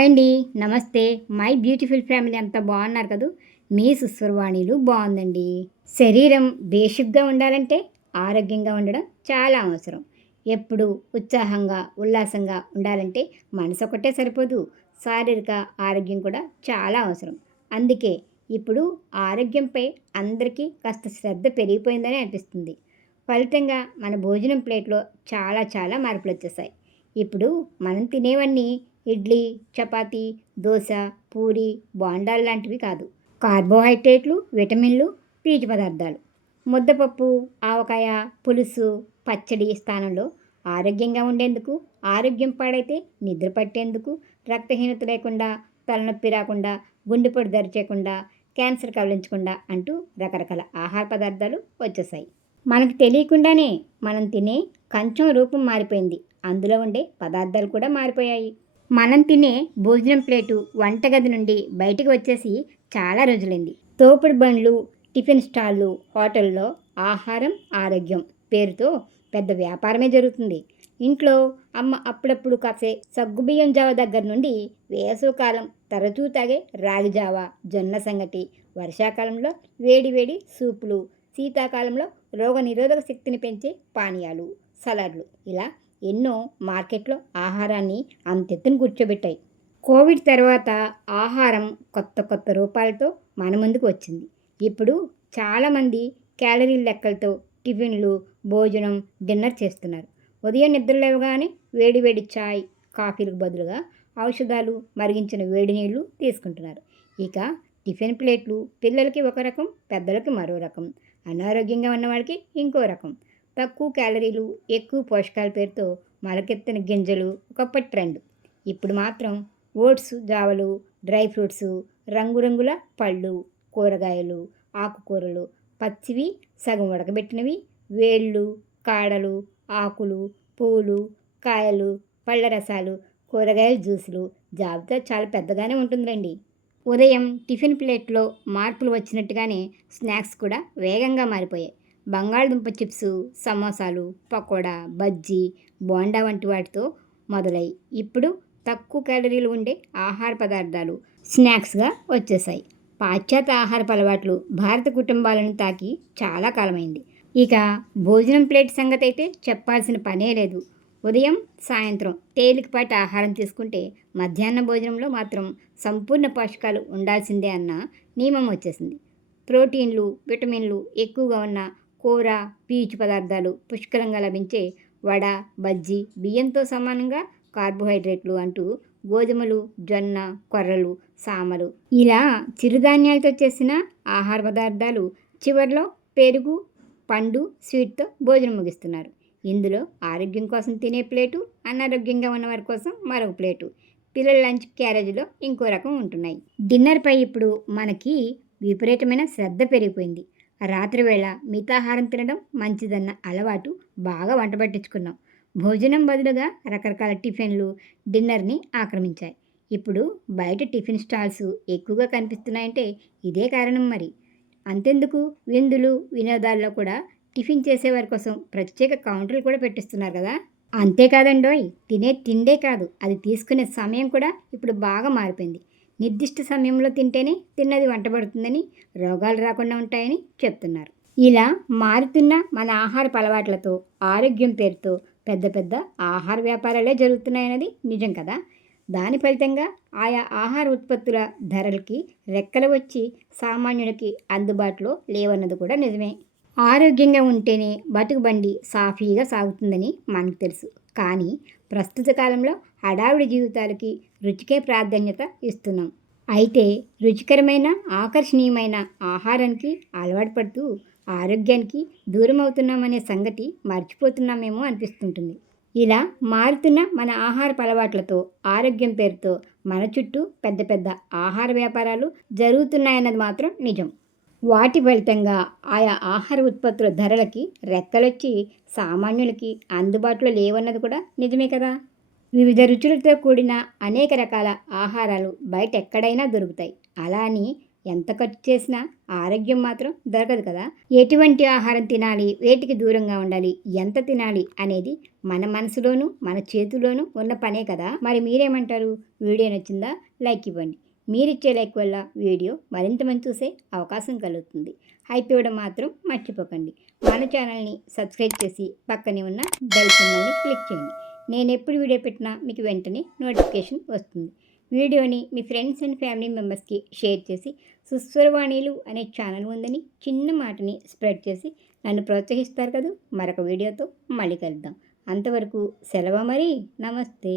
Hi అండి. నమస్తే. My beautiful family అంతా బాగున్నారు కదూ? మీ సుస్వరవాణిలు బాగుందండి. శరీరం బేషిక్గా ఉండాలంటే ఆరోగ్యంగా ఉండడం చాలా అవసరం. ఎప్పుడు ఉత్సాహంగా ఉల్లాసంగా ఉండాలంటే మనసు ఒకటే సరిపోదు. శారీరక ఆరోగ్యం కూడా చాలా అవసరం. అందుకే ఇప్పుడు ఆరోగ్యంపై అందరికీ కాస్త శ్రద్ధ పెరిగిపోయిందని అనిపిస్తుంది. ఫలితంగా మన భోజనం ప్లేట్లో చాలా చాలా మార్పులు వచ్చేసాయి ఇప్పుడు మనం తినేవన్నీ ఇడ్లీ చపాతీ దోశ పూరి బోండాలు లాంటివి కాదు. కార్బోహైడ్రేట్లు విటమిన్లు పీచు పదార్థాలు. ముద్దపప్పు ఆవకాయ పులుసు పచ్చడి స్థానంలో ఆరోగ్యంగా ఉండేందుకు ఆరోగ్యం పాడైతే నిద్ర పట్టేందుకు రక్తహీనత లేకుండా తలనొప్పి రాకుండా గుండెపోటు దరిచేయకుండా క్యాన్సర్ కవలించకుండా అంటూ రకరకాల ఆహార పదార్థాలు వచ్చేసాయి. మనకు తెలియకుండానే మనం తినే కంచం రూపం మారిపోయింది. అందులో ఉండే పదార్థాలు కూడా మారిపోయాయి. మనం తినే భోజనం ప్లేటు వంటగది నుండి బయటకు వచ్చేసి చాలా రోజులైంది. తోపుడు బండ్లు టిఫిన్ స్టాళ్ళు హోటల్లో ఆహారం ఆరోగ్యం పేరుతో పెద్ద వ్యాపారమే జరుగుతుంది. ఇంట్లో అమ్మ అప్పుడప్పుడు కాసే సగ్గుబియ్యం జావ దగ్గర నుండి వేసవకాలం తరచూ తాగే రాగి జావ జొన్న సంగటి వర్షాకాలంలో వేడి వేడి సూపులు శీతాకాలంలో రోగనిరోధక శక్తిని పెంచే పానీయాలు సలాడ్లు ఇలా ఎన్నో మార్కెట్లో ఆహారాన్ని అంతెత్తున కూర్చోబెట్టాయి. కోవిడ్ తర్వాత ఆహారం కొత్త కొత్త రూపాలతో మన ముందుకు వచ్చింది. ఇప్పుడు చాలామంది క్యాలరీ లెక్కలతో టిఫిన్లు భోజనం డిన్నర్ చేస్తున్నారు. ఉదయం నిద్ర లేవగానే వేడి వేడి చాయ్ కాఫీలకు బదులుగా ఔషధాలు మరిగించిన వేడి నీళ్ళు తీసుకుంటున్నారు. ఇక టిఫిన్ ప్లేట్లు పిల్లలకి ఒక రకం పెద్దలకి మరో రకం అనారోగ్యంగా ఉన్న వాళ్ళకి ఇంకో రకం. తక్కువ క్యాలరీలు ఎక్కువ పోషకాల పేరుతో మొలకెత్తిన గింజలు ఒకప్పటి ట్రెండ్. ఇప్పుడు మాత్రం ఓట్స్ జావలు డ్రై ఫ్రూట్స్ రంగురంగుల పళ్ళు కూరగాయలు ఆకుకూరలు పచ్చివి సగం ఉడకబెట్టినవి వేళ్ళు కాడలు ఆకులు పూలు కాయలు పళ్ళ రసాలు కూరగాయల జ్యూసులు జాబితా చాలా పెద్దగానే ఉంటుందండి ఉదయం టిఫిన్ ప్లేట్లో మార్పులు వచ్చినట్టుగానే స్నాక్స్ కూడా వేగంగా మారిపోయాయి. బంగాళదుంప చిప్స్ సమోసాలు పకోడా బజ్జీ బోండా వంటి వాటితో మొదలై ఇప్పుడు తక్కువ క్యాలరీలు ఉండే ఆహార పదార్థాలు స్నాక్స్గా వచ్చేసాయి. పాశ్చాత్య ఆహారపు అలవాట్లు భారత కుటుంబాలను తాకి చాలా కాలమైంది. ఇక భోజనం ప్లేట్ సంగతి అయితే చెప్పాల్సిన పనే లేదు. ఉదయం సాయంత్రం తేలికపాటి ఆహారం తీసుకుంటే మధ్యాహ్న భోజనంలో మాత్రం సంపూర్ణ పోషకాలు ఉండాల్సిందే అన్న నియమం వచ్చేసింది. ప్రోటీన్లు విటమిన్లు ఎక్కువగా ఉన్న కూర పీచు పదార్థాలు పుష్కలంగా లభించే వడ బజ్జీ బియ్యంతో సమానంగా కార్బోహైడ్రేట్లు అంటూ గోధుమలు జొన్న కొర్రలు సామలు. ఇలా చిరుధాన్యాలతో చేసిన ఆహార పదార్థాలు చివరిలో పెరుగు పండు స్వీట్తో భోజనం ముగిస్తున్నారు. ఇందులో ఆరోగ్యం కోసం తినే ప్లేటు అనారోగ్యంగా ఉన్నవారి కోసం మరొక ప్లేటు. పిల్లల లంచ్ క్యారేజీలో ఇంకో రకం ఉంటున్నాయి. డిన్నర్పై ఇప్పుడు మనకి విపరీతమైన శ్రద్ధ పెరిగిపోయింది. రాత్రివేళ మితాహారం తినడం మంచిదన్న అలవాటు బాగా వంట పట్టించుకున్నాం. భోజనం బదులుగా రకరకాల టిఫిన్లు డిన్నర్ని ఆక్రమించాయి. ఇప్పుడు బయట టిఫిన్ స్టాల్స్ ఎక్కువగా కనిపిస్తున్నాయంటే ఇదే కారణం మరి. అంతెందుకు? విందులు వినోదాల్లో కూడా టిఫిన్ చేసేవారి కోసం ప్రత్యేక కౌంటర్లు కూడా పెట్టిస్తున్నారు కదా. అంతేకాదండోయ్ తినే తిండే కాదు అది తీసుకునే సమయం కూడా ఇప్పుడు బాగా మారిపోయింది. నిర్దిష్ట సమయంలో తింటేనే తిన్నది వంటబడుతుందని రోగాలు రాకుండా ఉంటాయని చెప్తున్నారు. ఇలా మారుతున్న మన ఆహారపు అలవాట్లతో ఆరోగ్యం పేరుతో పెద్ద పెద్ద ఆహార వ్యాపారాలే జరుగుతున్నాయన్నది నిజం కదా? దాని ఫలితంగా ఆయా ఆహార ఉత్పత్తుల ధరలకి రెక్కలు వచ్చి సామాన్యుడికి అందుబాటులో లేవన్నది కూడా నిజమే. ఆరోగ్యంగా ఉంటేనే బతుకు బండి సాఫీగా సాగుతుందని మనకు తెలుసు. కానీ ప్రస్తుత కాలంలో హడావిడి జీవితాలకి రుచికే ప్రాధాన్యత ఇస్తున్నాం. అయితే రుచికరమైన ఆకర్షణీయమైన ఆహారానికి అలవాటు పడుతూ ఆరోగ్యానికి దూరం అవుతున్నామనే సంగతి మర్చిపోతున్నామేమో అనిపిస్తుంటుంది. ఇలా మారుతున్న మన ఆహార అలవాట్లతో ఆరోగ్యం పేరుతో మన చుట్టూ పెద్ద పెద్ద ఆహార వ్యాపారాలు జరుగుతున్నాయన్నది మాత్రం నిజం. వాటి ఫలితంగా ఆయా ఆహార ఉత్పత్తుల ధరలకి రెక్కలొచ్చి సామాన్యులకి అందుబాటులో లేవన్నది కూడా నిజమే కదా? వివిధ రుచులతో కూడిన అనేక రకాల ఆహారాలు బయట ఎక్కడైనా దొరుకుతాయి. అలా అని ఎంత ఖర్చు చేసినా ఆరోగ్యం మాత్రం దొరకదు కదా? ఎటువంటి ఆహారం తినాలి? వేటికి దూరంగా ఉండాలి? ఎంత తినాలి? అనేది మన మనసులోనూ మన చేతిలోనూ ఉన్న పనే కదా? మరి మీరేమంటారు? వీడియో నచ్చిందా? లైక్ ఇవ్వండి. మీరిచ్చే లైక్ వల్ల వీడియో మరింత మంది చూసే అవకాశం కలుగుతుంది. హైప్ ఇవ్వడం మాత్రం మర్చిపోకండి. మన ఛానల్ని సబ్స్క్రైబ్ చేసి పక్కనే ఉన్న బెల్ సింబల్ని క్లిక్ చేయండి. నేను ఎప్పుడు వీడియో పెట్టినా మీకు వెంటనే నోటిఫికేషన్ వస్తుంది. వీడియోని మీ ఫ్రెండ్స్ అండ్ ఫ్యామిలీ మెంబర్స్కి షేర్ చేసి సుస్వరవాణిలు అనే ఛానల్ ఉందని చిన్న మాటని స్ప్రెడ్ చేసి నన్ను ప్రోత్సహిస్తారు కదా? మరొక వీడియోతో మళ్ళీ కలుద్దాం. అంతవరకు సెలవు మరి. నమస్తే.